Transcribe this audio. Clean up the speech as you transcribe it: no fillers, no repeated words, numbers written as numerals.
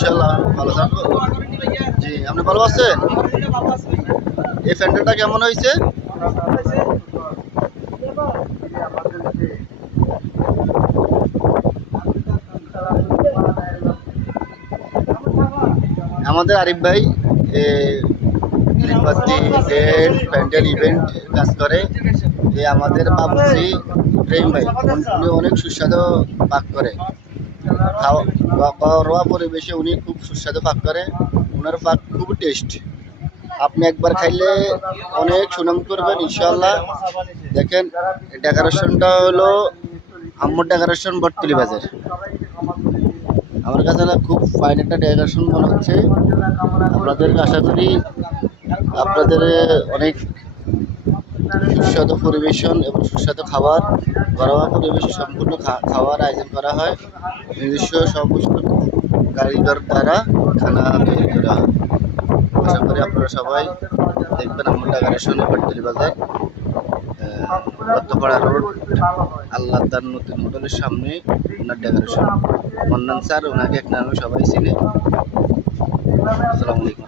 ইনশাল্লাহ ভালো থাকবো। জি, আপনি ভালো আছেন? এই প্যান্ডেলটা কেমন হয়েছে? আমাদের আরিফ ভাই প্যান্ডেল ইভেন্ট কাজ করে। আমাদের বাবুজি ইব্রাহিম ভাই উনি অনেক সুস্বাদু পাক করে। ঘরোয়া পরিবেশে উনি খুব সুস্বাদু পাক করে। ওনার পাক খুব টেস্ট। আপনি একবার খাইলে অনেক সুনাম করবেন ইনশাল্লাহ। দেখেন ডেকোরেশনটা হলো আম্মুর ডেকোরেশন বটতলি বাজার। আমার কাছে না খুব ফাইন একটা ডেকোরেশন মনে হচ্ছে। আপনাদের আশা করি আপনাদের অনেক সুস্বাদু পরিবেশন এবং সুস্বাদু খাবার, ঘরোয়া পরিবেশে সম্পূর্ণ খাওয়ার আয়োজন করা হয়। নিজস্ব সমস্ত কারিগর দ্বারা খানা তৈরি করা হয়। আশা করি আপনারা সবাই দেখবেন আমার ডেকোরেশন বটতলি বাজার, রত্তপাড়া রোড, আল্লাহ তার নতুন হোটেলের সামনে ওনার ডেকোরেশন। মন্নান স্যার, ওনাকে এক নামে সবাই চিনে। আসসালামু আলাইকুম।